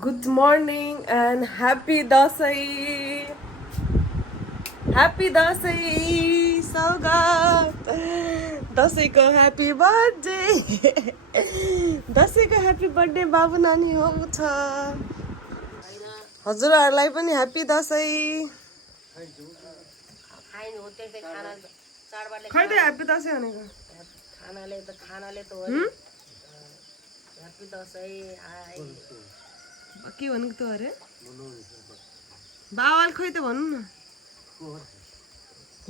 Good morning and happy Dasai! Happy Dasai! Saugat! Dasaiको happy birthday! Dasaiको happy birthday बाबु नानी हो छ हजुरहरूलाई पनि happy दसैँ खै त happy दसैँ भनेको खानाले त ह्याप्पी दसैँ के भनेको त अरे बाबाले खोइ त भन्नु न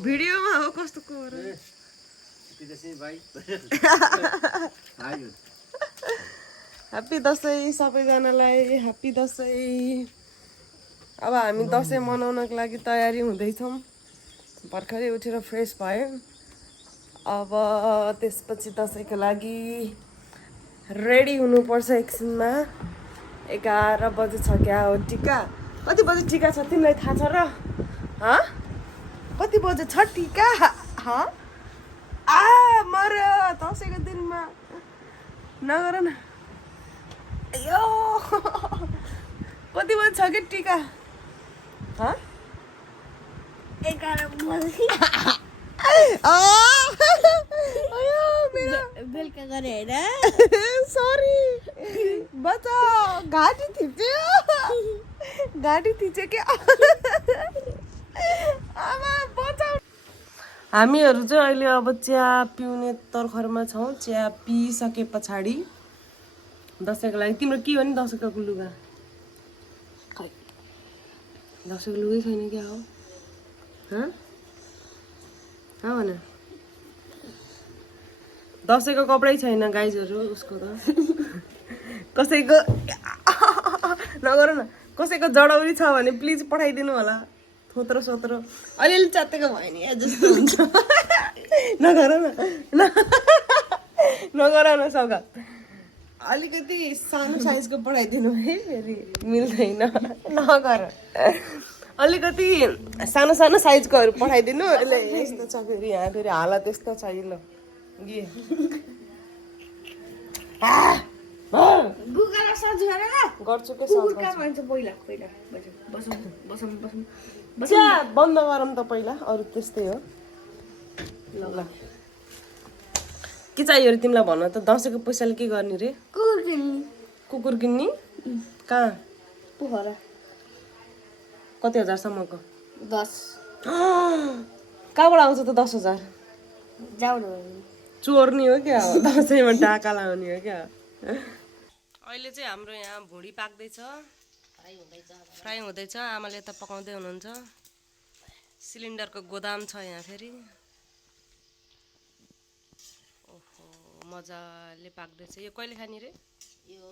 भिडियोमा हो कस्तो को हो र ह्याप्पी दसैँ सबैजनालाई ह्याप्पी दसैँ अब हामी दसैँ मनाउनको लागि तयारी हुँदैछौँ भर्खरै उठेर फ्रेस भयो अब त्यसपछि दसैँको लागि रेडी हुनुपर्छ एकछिनमा 11 बजे छ क्या हो टिका कति बजे टिका छ तिमीलाई थाहा छ र कति बजे छ टिका मर्यो दसैँको दिनमा नगर न यो कति बजे छ कि टिका 11 बजे बेलुका गरे होइन सरी बच्चा घाँटी थिच्यो क्या आमा बचाउ हामीहरू चाहिँ अहिले अब चिया पिउने तर्खरमा छौँ चिया पिइसके पछाडि दसैँको लागि तिम्रो के हो नि दसैँको लुगा दसैँको लुगै छैन क्या हो भने दसैँको कपडै छैन गाइजहरू उसको त कसैको नगर न कसैको जडौरी छ भने प्लिज पठाइदिनु होला थोत्रो सोत्रो अलिअलि च्यातेको भयो नि जस्तो हुन्छ नगर न सौगात अलिकति सानो साइजको पठाइदिनु है फेरि मिल्दैन नगर अलिकति सानो सानो साइजकोहरू पठाइदिनु यसले यस्तो छ फेरि यहाँ फेरि हालत यस्तो छ ल गर्छु के चिया बन्द गरौँ त पहिला अरू त्यस्तै हो ल के चाहियो अरे तिमीलाई भन त दसैँको पैसाले के गर्ने रे कुकुर किन्ने कहाँ पोखरा कति हजारसम्मको 10 कहाँबाट आउँछ त 10,000 जाउँ चोर्नी हो क्या दसैँमा डाका लाउने हो क्या अहिले चाहिँ हाम्रो यहाँ भुँडी पाक्दैछ फ्राई हुँदैछ आमाले यता पकाउँदै हुनुहुन्छ सिलिन्डरको गोदाम छ यहाँ फेरि ओहो मजाले पाक्दैछ यो कहिले खाने रे यो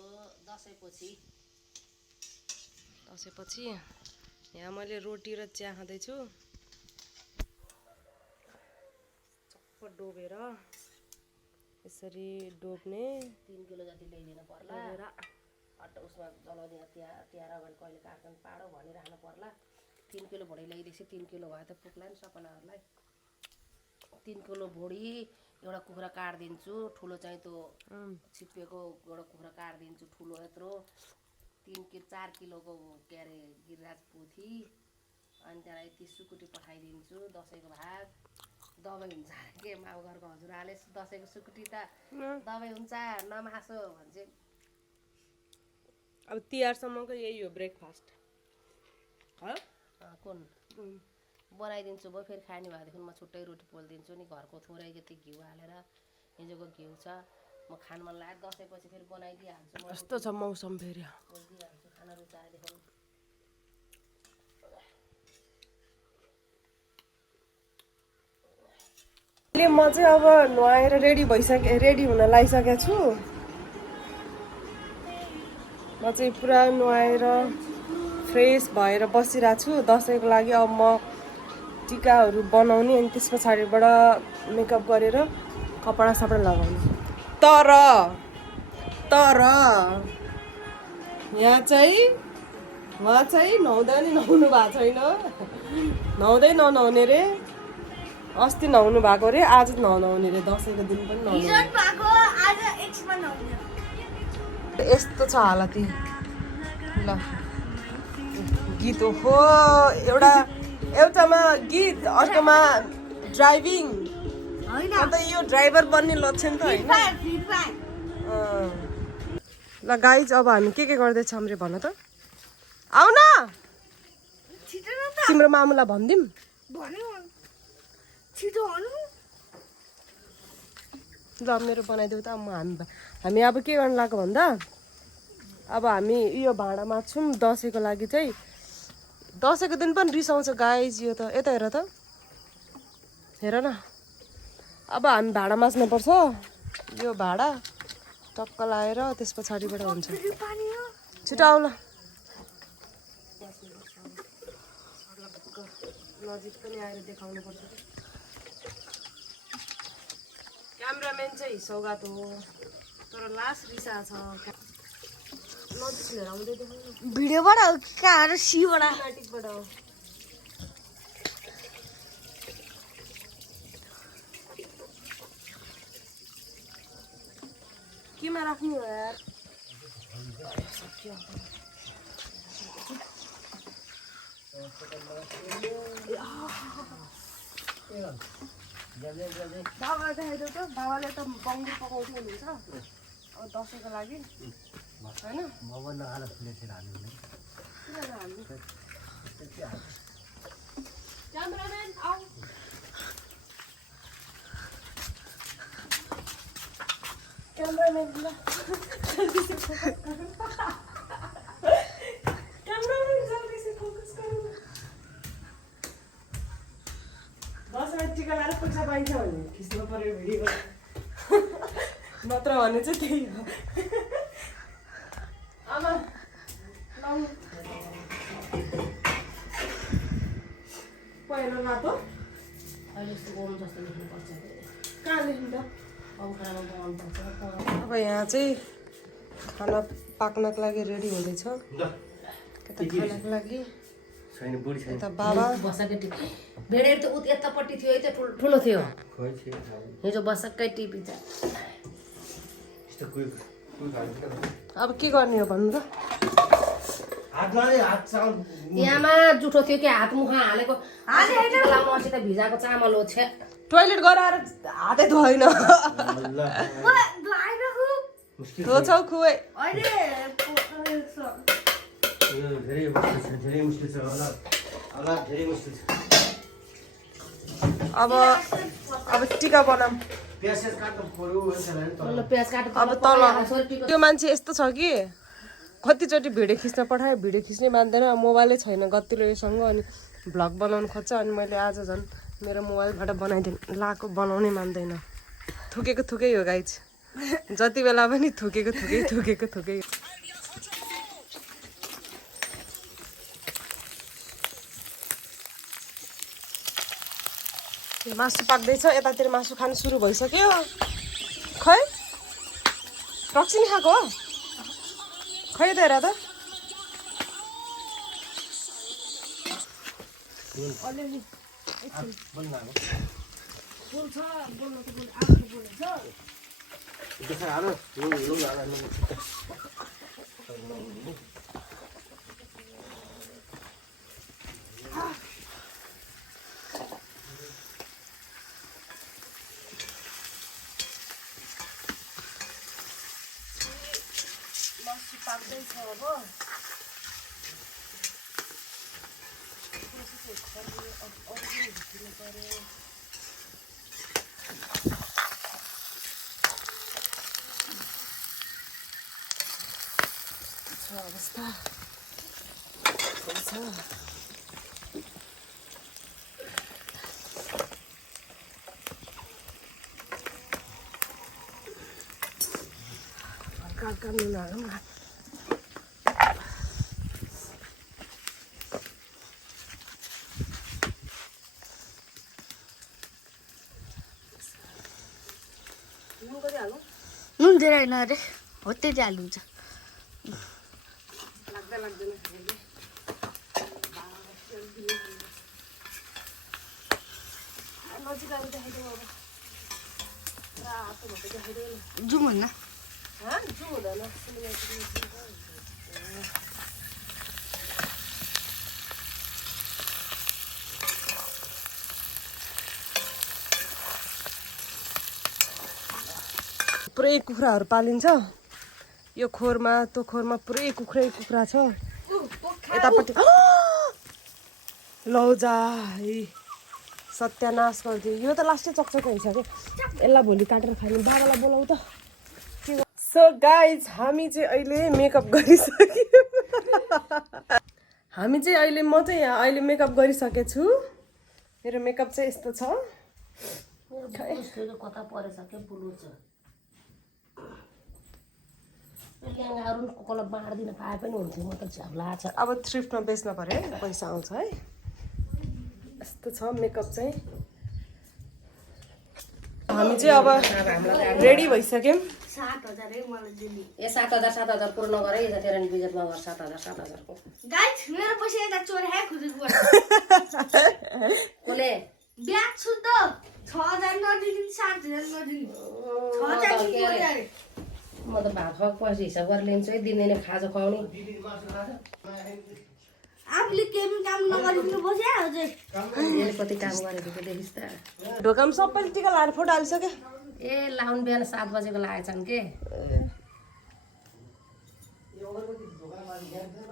दसैँपछि यहाँ मैले रोटी र चिया खाँदैछु चप्प डोबेर यसरी डोब्ने 3 किलो जति ल्याइदिनु पर्ला उसमा जलाउने तिहार अगाडि कहिले कार्टन पाडो भनिराख्नु पर्ला 3 किलो भुँडी ल्याइदिएपछि 3 किलो भयो त पुग्ला नि सपनाहरूलाई 3 किलो भुँडी एउटा कुखुरा काटिदिन्छु ठुलो चाहिँ त्यो छिप्पिएको एउटा कुखुरा काटिदिन्छु ठुलो यत्रो 4 किलोको के अरे गिरिराज पोथी अनि त्यहाँलाई यति सुकुटी पठाइदिन्छु दसैँको भात दबाई हुन्छ के माउ घरको हजुरआले दसैँको सुकुटी त दबाई हुन्छ नमासो भन्छ अब तिहारसम्मको यही हो ब्रेकफास्ट कुन बनाइदिन्छु भयो फेरि खाने भएदेखि म छुट्टै रोटी पोलिदिन्छु नि घरको थोरै जति घिउ हालेर हिजोको घिउ छ म खान मन लाग्यो दसैँपछि फेरि बनाइदिइहाल्छु म कस्तो छ मौसम फेरि पोलिदिइहाल्छु खाना रुचाएदेखि म चाहिँ अब नुहाएर रेडी हुन लागिसकेको छु म चाहिँ पुरा नुहाएर फ्रेस भएर बसिरहेको छु दसैँको लागि अब म टिकाहरू बनाउने अनि त्यस पछाडिबाट मेकअप गरेर कपडा सपडा लगाउने तर यहाँ चाहिँ उहाँ चाहिँ नुहाउँदा नि नुहाउनु भएको छैन नुहाउँदै ननुहाउने रे अस्ति नुहाउनु भएको रे आज ननुहाउने रे दसैँको दिन पनि नुहाउनु यस्तो छ हालत ल गीत हो एउटामा गीत अर्कोमा ड्राइभिङ अन्त यो ड्राइभर बन्ने लक्षण त होइन ल गाइज अब हामी के गर्दैछौँ रे भन त आउ न तिम्रो मामुलाई भनिदिउँ ल मेरो बनाइदेऊ त हामी अब के गर्नु लाग्यो भन्दा अब हामी यो भाँडा माझ्छौँ दसैँको लागि चाहिँ दसैँको दिन पनि रिसाउँछ गाइज यो त यता हेर त हेर न अब हामी भाँडा माझ्नुपर्छ यो भाँडा टक्क लाएर त्यस पछाडिबाट हुन्छ छिटो आउ ल नजिक पनि आएर देखाउनु पर्छ क्यामेराम्यान चाहिँ सौगात हो तर लास्ट रिसा छ नजिक लिएर आउँदै देखाउनु भिडियोबाट कहाँ सीबाट सिनेमेटिकबाट हो केमा राख्ने हो यार बाबा देखाइदेऊ त बाबाले त बङ्गुर पकाउँदै हुनुहुन्छ अब दसैँको लागि होइन क्यामेराम्यान आऊ क्यामेराम्यान ल क्यामेराम्यान जल्दी से फोकस गरौँ दसैँमा टिका लगाएर पैसा पाइन्छ भने खिच्नु पर्यो भिडियो नत्र भने चाहिँ त्यही हो आमा लाउनु पहिलो रातो अहिले यस्तो गर्नु जस्तो लेख्नुपर्छ कहाँ लेख्नु त पङ्खामा बनाउनुपर्छ अब यहाँ चाहिँ खाना पाक्नको लागि रेडी हुँदैछ यता खानाको लागि यता बाबा बसाकै टिभी भेडेर त उत यतापट्टि थियो है त्यो ठुलो थियो हिजो बसाकै टिभी छ अब के गर्ने हो भन्नु त यहाँमा जुठो थियो कि हात मुखमा हालेको मसित भिजाएको चामल हो छे टोइलेट गएर हातै धोइन धोछौ खुबै अब टिका बनाऊँ अब तल त्यो मान्छे यस्तो छ कि कतिचोटि भिडियो खिच्न पठायो भिडियो खिच्नै मान्दैन मोबाइलै छैन गतिलो योसँग अनि भ्लग बनाउनु खोज्छ अनि मैले आज झन् मेरो मोबाइलबाट बनाइदिनु लाएको बनाउनै मान्दैन थुकेको थुकै हो गाइज जति बेला पनि थुकेको थुकै मासु पाक्दैछ यतातिर मासु खानु सुरु भइसक्यो खै रक्सी नि खाएको हो खै त हेर त मासु पाक्दैछ अब अवस्था हल्का नुन हालौँ न नुन धेरै होइन अरे हो त्यति हाल्नुहुन्छ लाग्दैन नजिक आएर देखाइदेऊ अब रातो भएको देखाइदेऊ न जाउँ भन्न जाउँ हुँदैन पुरै कुखुराहरू पालिन्छ यो खोरमा त्यो खोरमा पुरै कुखुरा छ यतापट्टि लौजा सत्यानाश गरिदियो यो त लास्टै चकचक भइसक्यो यसलाई भोलि काटेर खाने बाबालाई बोलाउ त सो गाइज हामी चाहिँ अहिले मेकअप गरिसक्यौँ हामी चाहिँ अहिले म चाहिँ यहाँ अहिले मेकअप गरिसकेको छु मेरो मेकअप चाहिँ यस्तो छ कता परेछ के बुलु छ ल्याङ्गाहरू कसलाई बाँड्दिन पाए पनि हुन्थ्यो म त झ्याउला छ अब थ्रिफ्टमा बेच्न पर्यो है पैसा आउँछ है यस्तो छ मेकअप चाहिँ हामी चाहिँ अब रेडी भइसक्यौँ 7,000 है मलाई दिने ए 7,000 पूर्ण गरे यतातिर नि बिजेटमा गर 7,000 को गाइस मेरो पैसा यता चोरी है खुजुको कोले ब्याग छु त 6,000 नदिनु 7,000 नदिनु 6,000 म त भात खुवाएको पैसा हिसाब गरेर लिन्छु है दिनदिनै खाजा खुवाउने आफूले केही काम नगरिदिनु बस्या हजुर यसले कति काम गरेको थियो देखिस् त ढोकामा सबैले टिका लाएर फोटो हालिसक्यो ए लाउन बिहान 7 बजेको लागेछन् के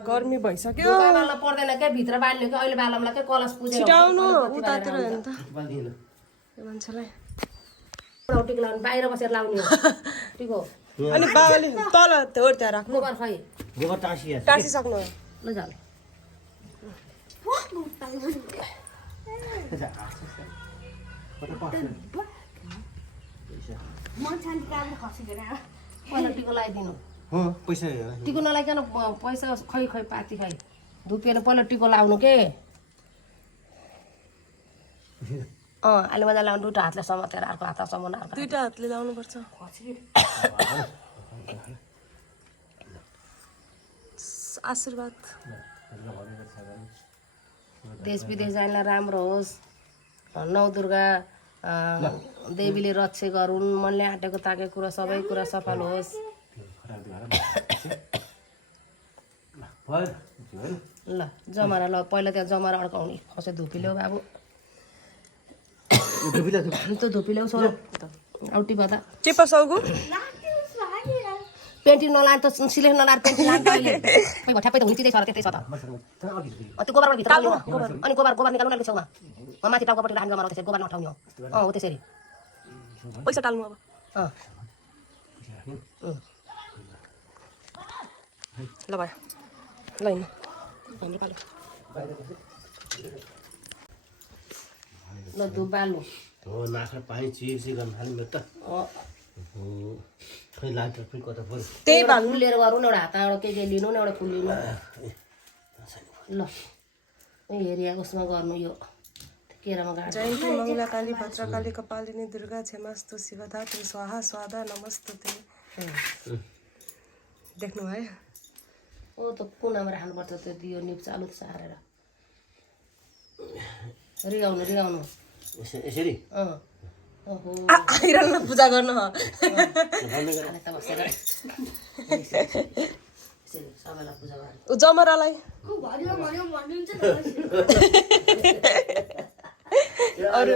गर्मी भइसक्यो ढोकामा पर्दैन क्या भित्र बाल्ने कि अहिले बालमलाई के कलश पुजेर छिटाउनु उतातिर हेर्नु त यो मान्छेलाई टिको लाउनु बाहिर बसेर लाउने हो टिको अनि बाबाले तल त्यो त्यहाँ राख्नु गोबर खै गोबर टाँसिया टाँसिसक्नु ल जाल मान्छेले काम खसेको पहिला टिको लगाइदिनु पैसा टिको नलाइकन पैसा खै पाती खै धुपेर पहिला टिको लाउनु के अहिले मजा लाउनु दुइटा हातले समातेर अर्को हातमा समाउनु अर्को दुईटा हातले लाउनुपर्छ आशीर्वाद देश विदेश जानलाई राम्रो होस् नौ दुर्गा देवीले रक्षा गरून् मनले आँटेको ताकेको कुरा सबै कुरा सफल होस् ल जमरा ल पहिला त्यहाँ जमरा अड्काउने खसे धुपी ल्याऊ बाबु त्यो धुपी ल्याउ सर औटी बता के पसाउको पेन्टिङ नलाएर त सिलेक्ट नलाएर पेन्टिङ लान्छ अहिले खै ठ्याप्पै त हुन्थ्यो सर त्यतै छ त त्यो गोबरबाट भित्र अनि गोबर निकाल्नु अलिक छेउमा माथि टाउकोपट्टि राख्नु जमरा त्यसरी गोबर नउठाउने हो हो त्यसरी पैसा टाल्नु अब ल भयो ल हिँड्नु हाम्रो पालो ल धुप बाल्नु हो नाखा पानी चिर गर्न थाल्यो त खै लान्छ फेरि कता पर्यो त्यही एउटा फुल लिएर गरौँ न एउटा हातबाट के लिनु न एउटा फुल लिनु ल हेरिया उसमा गर्नु यो केरामा गाड जयन्ती मङ्गला काली भद्रकाली कपालिनी दुर्गा क्षमास्तु शिवधात्री स्वाहा स्वादा नमस्तुते देख्नु भयो ओ त कुनामा राख्नुपर्छ त्यो दियो निप चालु सारेर रिगाउनु यसरी ओहो आइरनमा पूजा गर्नु हो खाने त बसेर यसरी सबैलाई पूजा गरे ऊ जमरालाई भन्यो भनिदिन्छ अरू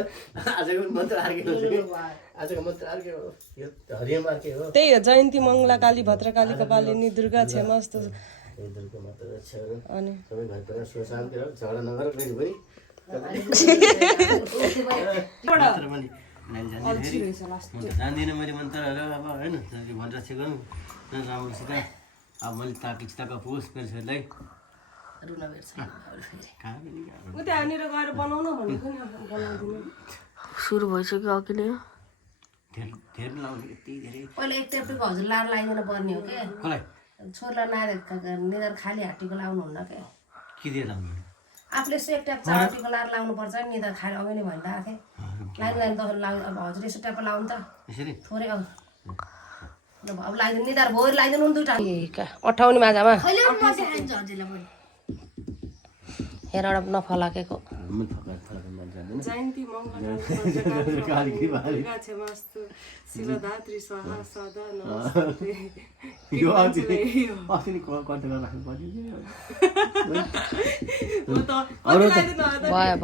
आजको मन्त्र अर्कै हो आजको मन्त्र अर्कै हो यो हरियम अर्कै हो त्यही हो जयन्ती मङ्गला काली भद्रकाली कपालिनी दुर्गा क्षमास्तु दुर्गा माता रक्षा गरौँ अनि सबै घर परिवार सुख शान्ति रहोस् झगडा नगर कहिले पनि जान्दिनँ मैले मन्त्रहरू अब होइन भनेर चाहिँ गरौँ राम्रोसित अब मैले ताका पुगोस् मेरो छोरीलाई रुना भेट्छ कहाँ पनि ऊ त्यहाँनिर गएर बनाउन भनेको नि बनाउँदिनु सुरु भइसक्यो अघिले धेरै लाउने यति धेरै पहिला एक टेप्पीको हजुर लाएर लगाइदिनु पर्ने हो के कसलाई छोरीलाई निधार खाली हाटीको लाउनु हुन्न के दिएर लाउनु आफूले यसो एक ट्याप चारटीको लाएर लाउनुपर्छ नि निधार खाली अघि नै भनिरहेको थिएँ लाइन त अब हजुर यसो ट्याप लाउनु त यसरी थोरै अब लगाइदिनु निधार भयो लगाइदिनु नि दुइटा अठाउने माझामा कहिले नदेखाइन्छ हजुरलाई पनि हेर एउटा नफलाकेको जयन्ती मङ्गला दुर्गा क्षमास्तु शिवधात्री स्वाहा स्वादा नमस्ते यो अस्ति नि कन्ट्याक्ट राख्नु पर्यो भयो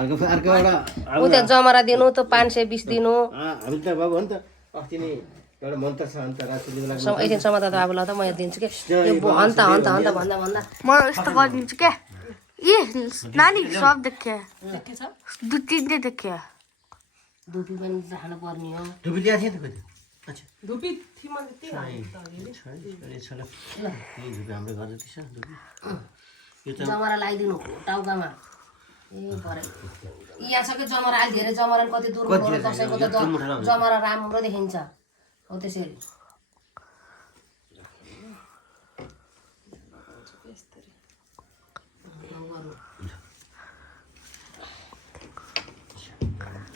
अर्को एउटा ऊ त्यहाँ जमरा दिनु त 520 दिनु हामी त बाबु हो नि त अस्ति नै एउटा मन्त्र छ अन्तर्राष्ट्रिय बेला एकछिन समाता त अब ल त म यहाँ दिन्छु के यो हन्त भन्दा भन्दा म यस्तो गरिदिन्छु क्या ए नानी सब देख्या के छ 2-3 देख्या धुपी पनि राख्नु पर्ने हो टुपी ल्याएको थिएँ त कति अच्छा धुपी थिमा त्यही छला यही धुपी हाम्रो घर जति छ धुपी यो त जमरा लगाइदिनु टाउकामा ए भरे यहाँ छ कि जमरा अहिले धेरै जमरा कति दूर दसैँको त जमरा राम्रो देखिन्छ हो त्यसरी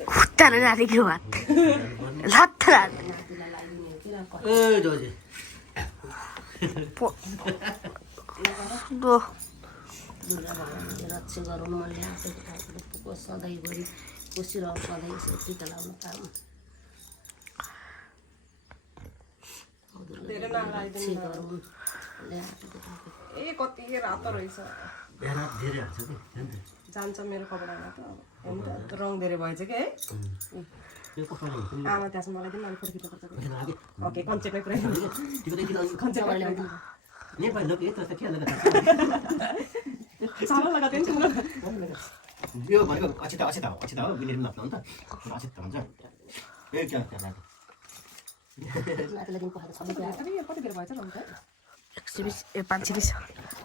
खुट्टाले राखेको हात लात ए दोजे रक्षा गराउनु मन ल्याएको सधैँभरि बसिरहनु सधैँ यसो टिका लाउनु काम ए कति रातो रहेछ रात धेरै हाल्छ कि जान्छ मेरो कपडामा त हेर्नु त रङ धेरै भएछ कि है यो कपाल आमा त्यसमा मलाई दिनु अलिक फर्किँदै पर्छ लागे ओके कन्चेप्टै पुऱ्याइ नेपाली लोक यता त के लगा सामान लगाएको थिएँ नि यो भनेको अछिता हो बिनेर नप्ला हो नि त अछिता हुन्छ ए क्या कतिखेर भएछ रङ त 120 520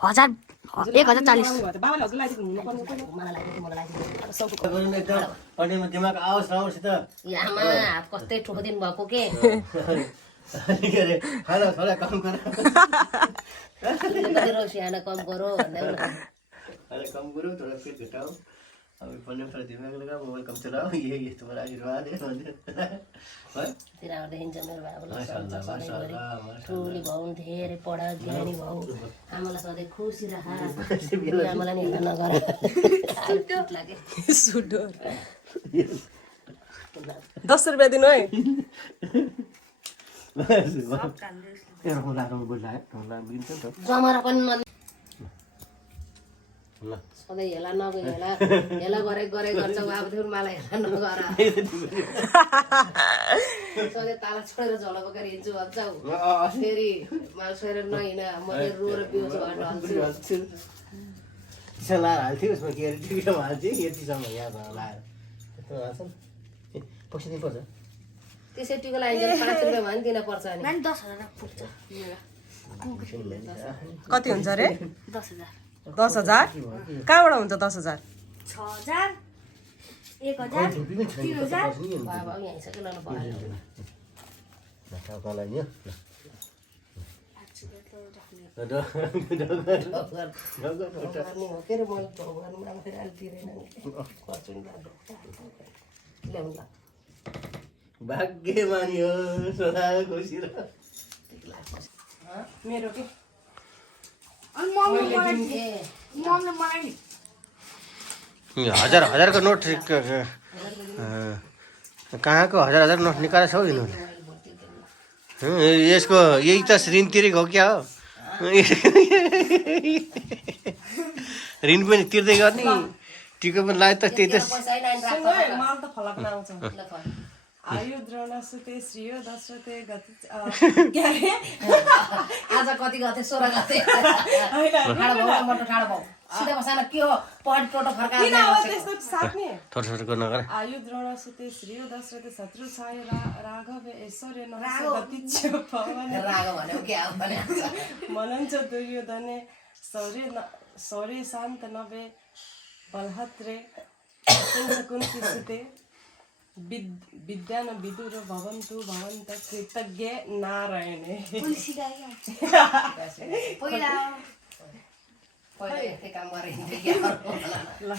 1000 1040 बाबाले हजुर लगाइदिनु हुनुपर्ने एकदम पढ्नेमा दिमाग आओस् राम्रोसित आमा हात कस्तै ठोकिदिनु भएको के के अरे खाना कम गर सानो कम गरो भन्दै अरे कम करो थोड़ा पेट घटाओ अभी पढ़ने पर दिमाग लगा मोबाइल कम चलाओ ये तुम्हारा आशीर्वाद है देखिन्छ मेरो बाबुलाई ठुली भाउ धेरै पढा ज्ञानी भाउ आमालाई सधैँ खुसी राख आमालाई नि हेर्न नगर लागे 10 रुपियाँ दिनु है जमरा पनि सधैँ हेला नगए हेला गरे गर्छ अब त्यो मलाई हेला नगर सधैँ ताला छोडेर झोला बोकेर हिँड्छु भन्छ फेरि मलाई छोडेर नहिँड म रोएर बिउछु भनेर हल्छु लाएर हाल्थ्यो उसमा के अरे टिकटमा हाल्थ्यो यतिसम्म यहाँ लाएर त्यस्तो हाल्छ पैसा दिनुपर्छ त्यसै टिको लगाइन्छ 5 रुपियाँ भने दिन पर्छ नि 10,000 पुग्छ कति हुन्छ रे 10,000 10,000 कहाँबाट हुन्छ 10,000 6,000 1,000 3,000 बाबा यहाँ छ कि लानु पर्यो के रे मैले भगवान्मा फेरि अलि तिरेन गर्छु नि ल्याउनु ल भाग्यमानी हो सदा खुसी र मेरो के अनि मम्मीले मलाई नि हजारको नोट कहाँको हजार नोट निकालेको छ हौ यिनीहरूले यसको यही त ऋण तिरेको हो क्या हो ऋण पनि तिर्दै गर्ने टिको पनि लाग्यो त त्यही त पैसा नै सुन्नु है मलाई त फलाक्न आउँछ आयु द्रोणसुते श्रियो दशरथे गति के अरे आज कति गते 16 गते ठाडो भाउ मटो ठाडो भाउ सिधा बसाना के हो पढ टोटो फर्काएर किन हो त्यस्तो साथनी थोर नगर आयु द्रोणसुते श्रियो दशरथे शत्रु छाय राघव ऐश्वर्य नहस गति पवन राग भन्यो के हो भने मनञ्च दुर्योधने सौर्य शान्त नभे बलहत्रे कुन्तिसुते विद्यान विदुर भवन्तु भवन्त कृतज्ञ नारायणे पहिला पहिला यस्तै काम गरे ल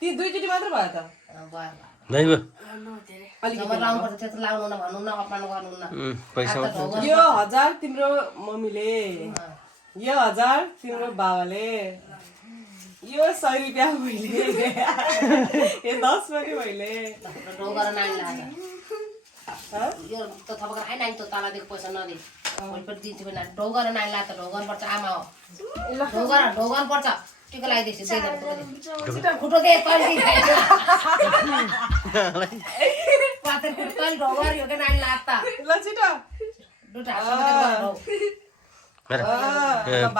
ती दुईचोटि मात्र भयो त भयो जम्मा लाउनुपर्छ त्यस्तो लाउनु न भन्नु न अपमान गर्नु न पैसा यो 1000 तिम्रो मम्मीले यो 1000 तिम्रो बाबाले यो 100 रुपियाँ मैले यो 10 पनि मैले ढोगर नानी लान्छ यो त थपकर आइ नानी त तालादेखि पैसा नदे मैले पनि दिन्छु भने ढोगर नानी लान्छ ढोगर पर्छ आमा हो ढोगर पर्छ टिका लगाइदिएछु खुट्टो दे पातेर कहिले ढोगर यो के नानी लाग्ता ल छिटो दुटा हातमा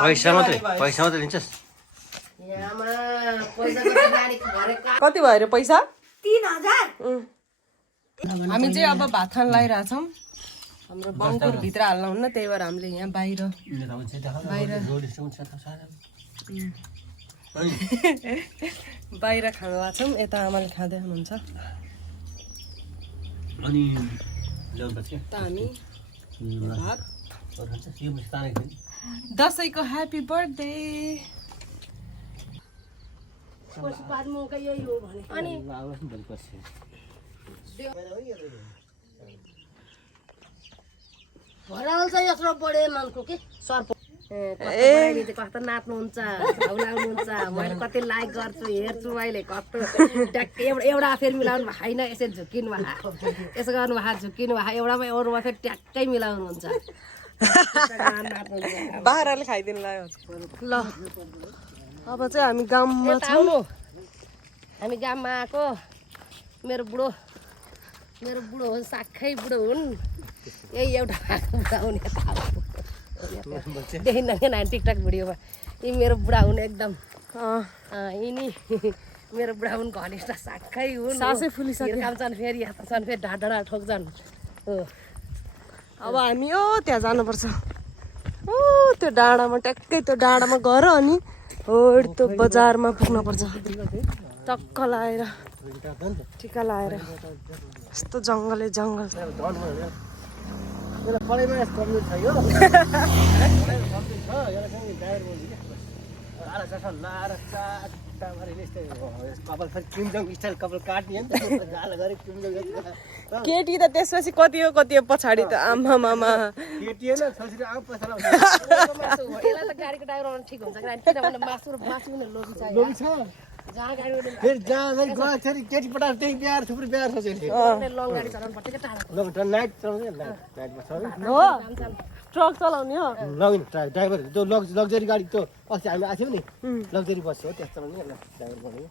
पैसा मात्रै लिन्छस् यामा पैसा त नानी घरे कति भयो रे पैसा 3000 हामी चाहिँ अब भात खान लागिरहेछौँ हाम्रो बङ्कुर भित्र हाल्न हुन्न त्यही भएर हामीले यहाँ बाहिर बाहिर खान लाग्छौँ यता आमाले खाँदै हुनुहुन्छ अनि ल्याउनुपर्छ त हामी भात यो तारेको दसैँको ह्याप्पी बर्थडे पछि पार्नु के यही हो भने अनि भराल चाहिँ यत्रो बढे मानको के सर्प ए कस्तो नाच्नुहुन्छ घाउ लाउनुहुन्छ मैले कति लाइक गर्छु हेर्छु मैले कस्तो ट्याक्कै एउटा फेरि मिलाउनु भएको छैन यसरी झुकिनु भएको यसो गर्नु भएको झुकिनु भएको एउटामा अरूमा फेरि ट्याक्कै मिलाउनुहुन्छ बाह्रले खाइदिनु लाग्यो ल अब चाहिँ हामी गाउँमा छौँ हामी गाममा आएको मेरो बुढो हुन् साक्खै बुढो हुन् यही एउटा बुढा हुन् देखिन्न कि नानी टिकटक भिडियोमा यी मेरो बुढा हुन् एकदम यिनी मेरो बुढा हुन् घनिष्ठ साक्खै हुन् सासै फुलिसक्यो काम छन् फेरि यहाँ छन् फेरि ढाडा ठोक्छन् हो अब हामी त्यहाँ जानुपर्छ त्यो डाँडामा ट्याक्कै त्यो डाँडामा गएर अनि त्यो बजारमा पुग्नुपर्छ टक्क लाएर टिका लाएर यस्तो जङ्गलै जङ्गल केटी त त्यसपछि कति हो पछाडि त आमा मामा यसलाई त गाडीको ड्राइभर ठिक हुन्छ किनभने मासु नै लोभी छ जहाँ गाडी लङ गाडी चलाउनु पर्छ क्या हो ट्रक चलाउने हो ड्राइभर त्यो लग्जरी गाडी त्यो अस्ति हामी आएको थियौँ नि लग्जरी बस हो त्यस्तो ड्राइभर भन्यो